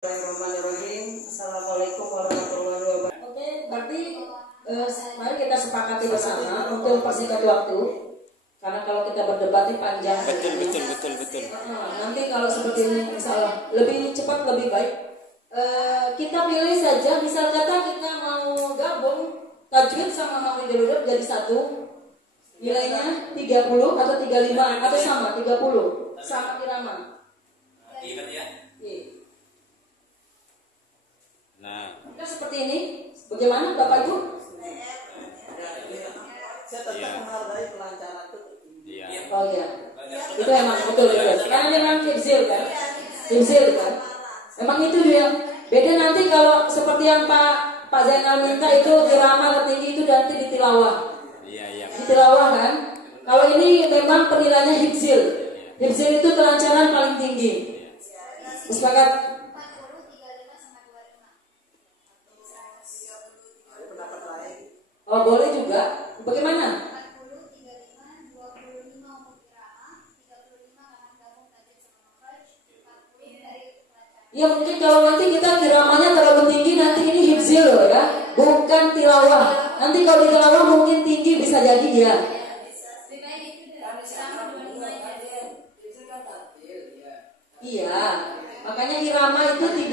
Bismillahirrahmanirrahim. Assalamualaikum warahmatullahi wabarakatuh. Oke, berarti mari kita sepakati bersama untuk persingkat waktu. Karena kalau kita berdebat ini panjang. Betul. Nanti kalau seperti ini misalnya lebih cepat lebih baik. Kita pilih saja, misal kata kita mau gabung tajwid sama hafidhul jadi satu. Nilainya 30 atau 35 atau sama 30 sama irama. Iya ya. Iya. Nah, Kita seperti ini, bagaimana Bapak Ibu? Saya tetap menghargai pelancaran itu. iya. Oh iya, itu emang betul. Karena memang hifzil kan, Emang itu dia. Beda nanti kalau seperti yang Pak Zainal minta itu irama tertinggi itu nanti ditilawah. Iya. Ditilawah kan? Kalau ini memang penilaiannya hifzil. Hifzil itu kelancaran paling tinggi. Sepakat? Oh boleh juga. Bagaimana? Ya mungkin kalau nanti kita tiramanya terlalu tinggi nanti ini hifzil loh ya, bukan tilawah. Nanti kalau di tilawah mungkin tinggi bisa jadi ya. Iya, makanya irama itu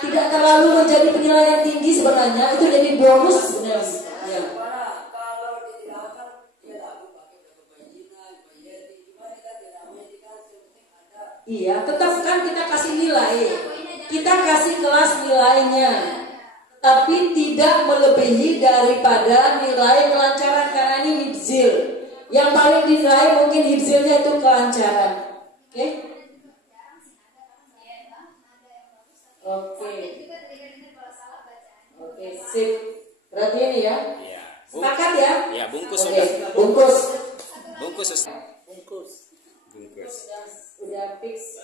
tidak terlalu menjadi penilaian tinggi sebenarnya, itu jadi bonus sebenarnya. Ya. Iya, tetap kan kita kasih nilai, kita kasih kelas nilainya, tapi tidak melebihi daripada nilai kelancaran karena ini hifzil. Yang paling dinilai mungkin hifzilnya itu kelancaran. Oke? Oke, sip. Berarti ini ya. Iya. Sepakat ya? Iya, bungkus Oke, sudah. bungkus. Udah fix.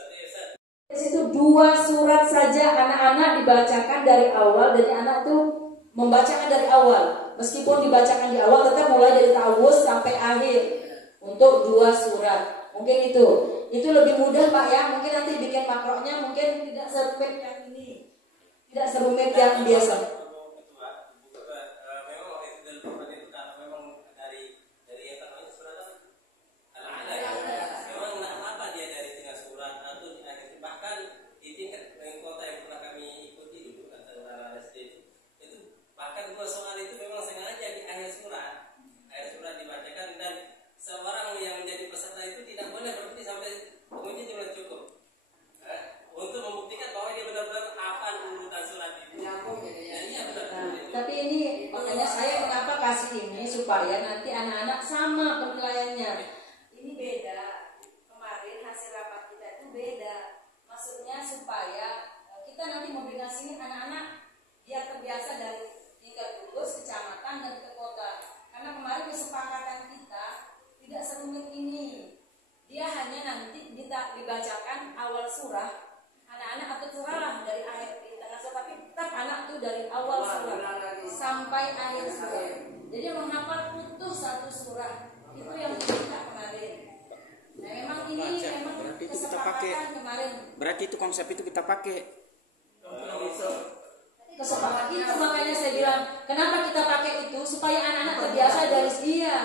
Di situ 2 surat saja anak-anak dibacakan dari awal, jadi anak tuh membacakan dari awal. Meskipun dibacakan di awal tetap mulai dari ta'awuz sampai akhir untuk 2 surat. Mungkin itu lebih mudah Pak ya. Mungkin nanti bikin makroknya mungkin tidak serumit yang ini, tidak serumit yang biasa. Tapi ini makanya saya kenapa kasih ini supaya nanti anak-anak sama penilaiannya. Ini beda. Kemarin hasil rapat kita itu beda. Maksudnya supaya kita nanti membinasi anak-anak dia terbiasa dari tingkat gugus, kecamatan dan ke kota. Karena kemarin kesepakatan kita tidak serumit ini. Dia hanya nanti dibacakan awal surah. Anak-anak atau surah dari akhir di tengah surah, tapi tetap anak tuh dari awal surah sampai akhir surah. Jadi menghafal utuh 1 surah itu yang kita kemarin. Nah memang ini memang kesepakatan kemarin. Berarti itu konsep itu kita pakai. Kesepakatan itu makanya saya bilang kenapa kita pakai itu supaya anak-anak terbiasa dari dia.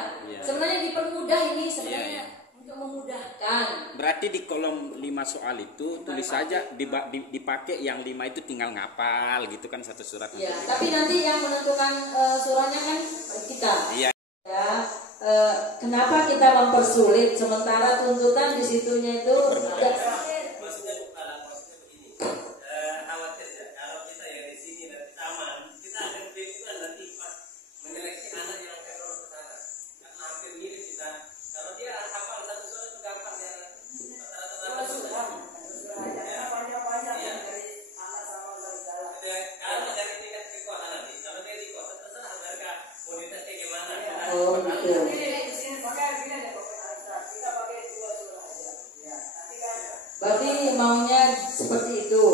Sebenarnya dipermudah ini sebenarnya. Untuk memudahkan. Berarti di kolom 5 soal itu tulis saja dipakai yang 5 itu tinggal ngapal gitu kan 1 surat. Ya, tapi nanti yang menentukan surahnya kan kita. Iya. Ya, kenapa kita mempersulit sementara tuntutan di situnya itu berarti maunya seperti itu.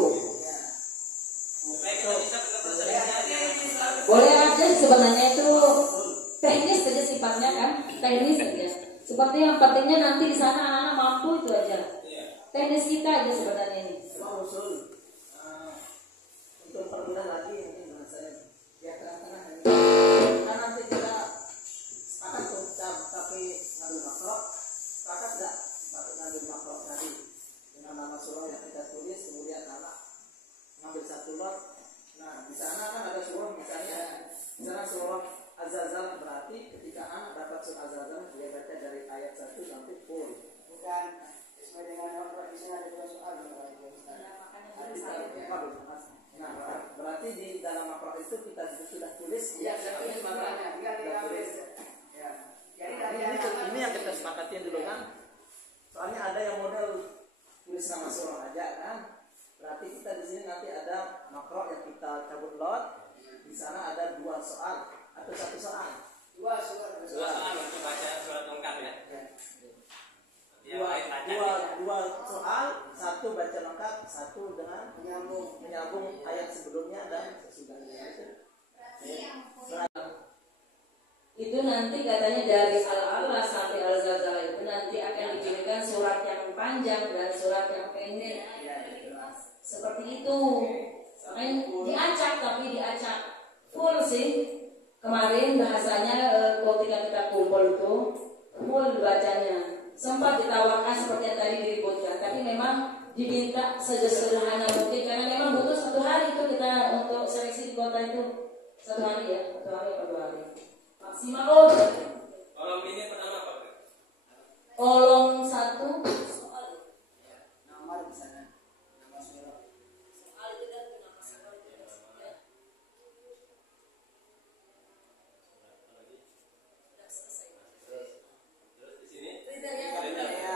Boleh aja sebenarnya itu teknis saja sifatnya kan, teknis saja. Seperti yang pentingnya nanti di sana anak-anak mampu itu aja. Teknis kita aja sebenarnya ini. ini yang kita sepakatin dulu kan. Soalnya ada yang model tulis nama surah aja kan. Berarti kita di sini nanti ada makro yang kita cabut lot. Di sana ada 2 soal atau 1 soal. 2 soal untuk baca surat lengkap ya. Dua soal, 1 baca lengkap, 1 dengan menyambung ayat sebelumnya dan sesudahnya. Itu nanti katanya dari Al-A'la sampai Al-Zalzalah itu nanti akan dijadikan surat yang panjang dan surat yang pendek. Seperti itu. Makanya diacak, tapi diacak full sih. Kemarin bahasanya ketika kita kumpul itu full bacanya. Sempat ditawarkan seperti yang tadi diributkan, tapi memang diminta sederhana mungkin karena memang butuh 1 hari itu kita untuk seleksi di kota itu 1 hari ya, 1 hari atau 2 hari maksimal. Kolom ini pertama apa? Kolom 1 soal Nama di sana, nama surah. soal itu dan nama soal itu ya. Sudah selesai. Terus di sini Kriteria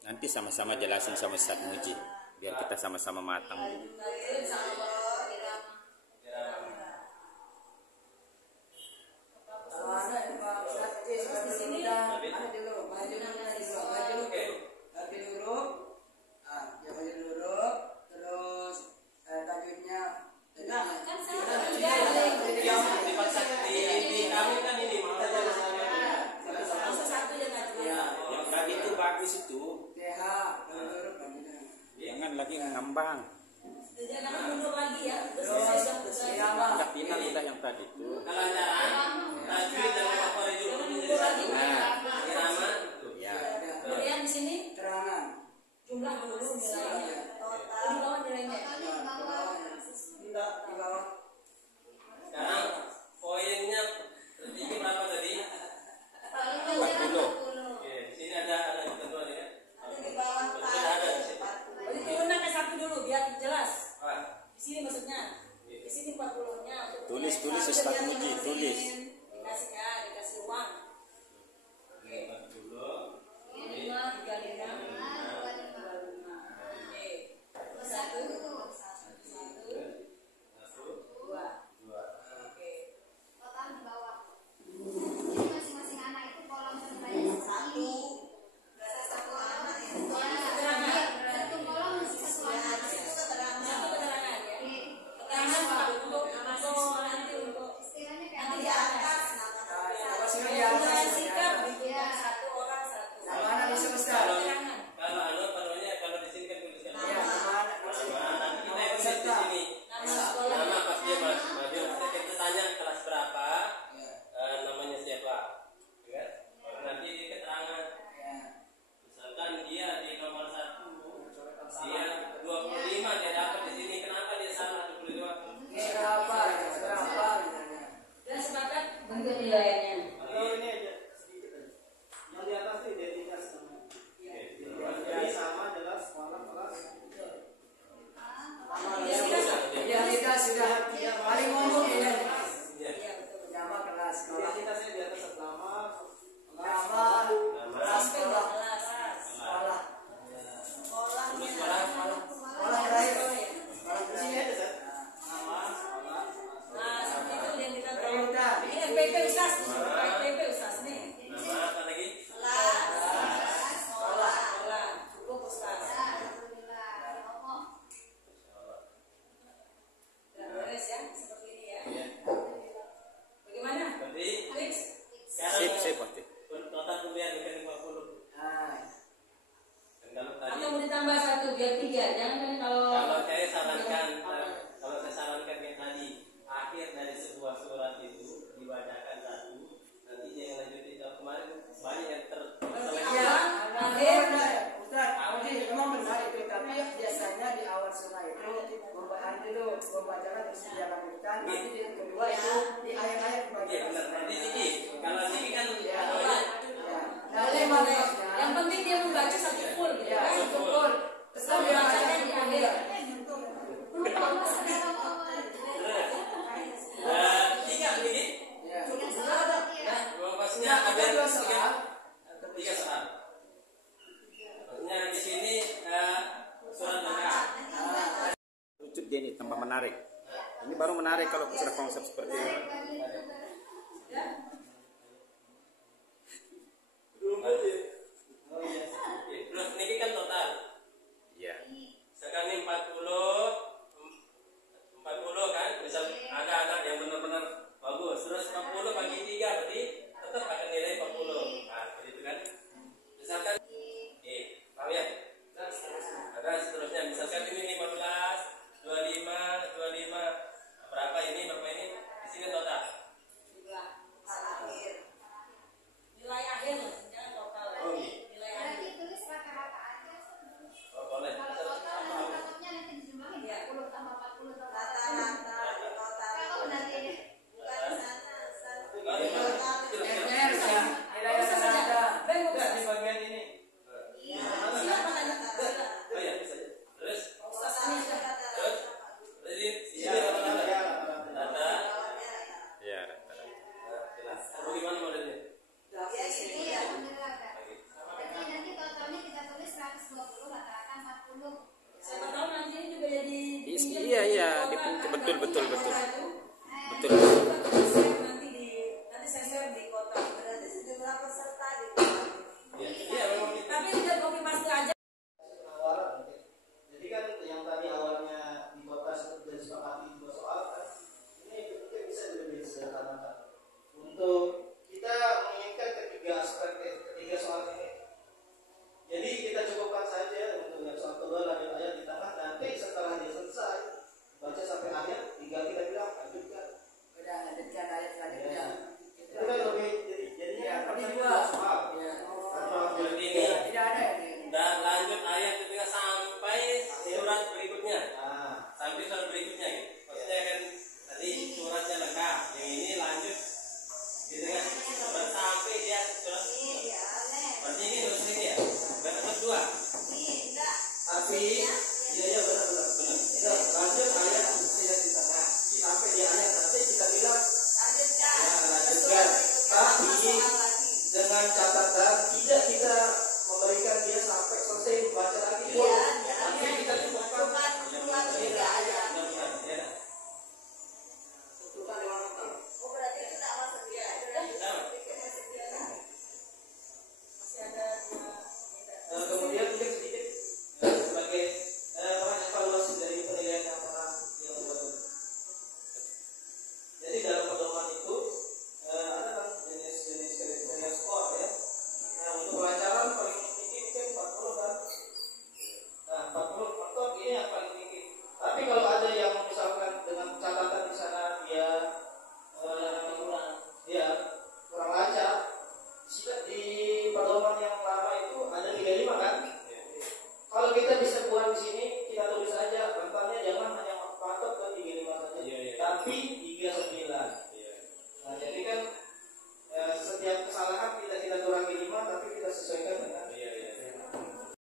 Nanti sama-sama jelasin sama Ustaz Muji biar kita sama-sama matang. Yang tadi itu bagus itu. Jangan lagi ngambang. jangan mundur lagi ya. Udah final udah yang tadi itu. kelancaran, tajwid dan pemaparan dulu menjadi satu. Irama, Ya. Kemudian di sini Terangan. jumlah dulu nilainya. Di bawah nilainya. Tidak di bawah. sekarang poinnya tertinggi berapa tadi? 40. Oke, di sini ada ketentuan ya. Di bawah. Sudah ada di sini. Jadi turunkan ke 1 dulu biar jelas. Wah, Di sini maksudnya. Di sini 40-nya. Tulis Ustaz Muji, tulis. Dikasih ya, dikasih uang. oke, masuk dulu. 5, 35. Oke. 1, 2. Oke. Kalau di sini kan tuliskan nama, nanti kita yang tulis di sini. Nama pas dia maju, kita tanya kelas berapa, namanya siapa, ya? Nanti di keterangan, misalkan dia di nomor 1, dia 25 dia dapat di sini, kenapa dia salah 22? Dan sepakat bentuk nilainya. Kalau ini aja sedikit aja. Yang di atas itu identitas namanya. Jadi sama jelas sekolah kelas. Identitas sudah paling ngomong ini. Iya. Nama kelas, Identitasnya di atas nama, nama, kelas sekolah, sekolah, Terus sekolah, sekolah terakhir, sekolah di sini terakhir. aja Seth. Nama, sekolah, Nah, seperti itu yang kita tahu. Periode. Ini FPP Ustaz, FPP Ustaz nih. nama apa lagi? Sekolah. Cukup Ustaz. Udah beres ya, seperti ini ya. Bagaimana? Berarti Fix? Sip, sip, Pak. total kuliah bukan 50. Nah, Dan kalau tadi Atau mau ditambah 1 biar 3? Jangan kan kalau saya sarankan kayak tadi akhir dari sebuah surat itu dibacakan 1, nanti dia yang lanjutin. Kalau kemarin banyak yang iya, akhir. Ustaz, Odi, memang benar itu, tapi biasanya di awal surah itu membacakan terus dia lanjutkan, nanti di kedua itu di akhir-akhir Iya bagian. benar. Nanti Niki, kalau Niki kan Ya. namanya Nah, Boleh, ini boleh. maksudnya. Yang penting dia membaca 1 full gitu Ya, kan? syukur. Terus dia bacakan di akhir. terus menarik. Ini baru menarik kalau sudah konsep seperti ini. Terus ini kan total. Iya. Sekarang ini 40 kan, misal ada anak yang benar-benar bagus, terus 40 bagi 3 berarti tetap akan nilai 40. Nah, begitu kan. Misalkan paham ya? Ada seterusnya, misalkan ini 15, 25, 25. Berapa ini? Di sini total. Nilai akhir loh, jangan total. Oh, iya. Nilai akhir. Berarti tulis rata-rata aja. Oh, boleh. Kalau total nanti takutnya nanti dijumlahin 40 tambah 40 tambah 40. Kalau nanti MR ya. Ada rata-rata. Enggak di bagian ini. Silakan tanya. Silakan. Oh iya, bisa. Terus Terus di sini rata-rata. Rata. Iya. Jelas. Bagaimana modelnya? iya alhamdulillah Kak. Berarti nanti totalnya kita tulis 120 rata-rata 40. siapa tahu nanti ini juga jadi dipinjam Iya, di iya, kota, dipinjam. kan? Betul, betul, Nanti betul. kota itu, Betul. kita share nanti saya share di kota. Berarti sejumlah peserta di kota. Iya, memang gitu. Tapi tidak copy paste aja. Penawaran mungkin. Jadi kan yang tadi awalnya di kota sudah disepakati 2 soal kan, ini mungkin bisa lebih disederhanakan untuk kita menginginkan ketiga soal ini. Jadi kita cukupkan saja untuk yang soal kedua lanjut ayat di tengah, nanti setelah dia selesai baca sampai akhir tinggal kita bilang lanjutkan. Udah lanjutkan ayat selanjutnya. Itu kan lebih jadinya Ya, kan tapi pertanyaan dua. soal. Ya. Atau Berarti ini Tidak ada ini. dan lanjut ayat ketika sampai surat berikutnya. nah, Sampai surat berikutnya gitu. Maksudnya kan tadi suratnya lengkap, yang ini lanjut gitu kan. Sampai dia surat. Berarti ini nulis ini ya. Dapat 2. tapi iya benar. Kita lanjut ayat yang di tengah sampai di ayat nanti kita bilang ya lanjutkan. Tapi dengan catatan tidak kita memberikan dia sampai selesai baca lagi. Tapi kita cukupkan Ya. tentukan 5 menit. Masih ada dua. Kemudian mungkin sedikit sebagai evaluasi dari penilaian yang pernah yang dibuat. Jadi dalam pedoman itu ada kan jenis-jenis kriteria skor ya. Nah, untuk pelajaran paling tinggi mungkin 40 kan. Nah, 40 mentok ini yang paling tinggi. Tapi kalau ada yang misalkan dengan catatan di sana dia kurang lancar, di pedoman yang lama itu ada 35 kan? Kalau kita bisa buat di sini, kita tulis aja rentannya jangan hanya patok ke 35 saja, Iya. tapi 39. Nah, jadi kan setiap kesalahan kita kurangi 5, tapi kita sesuaikan dengan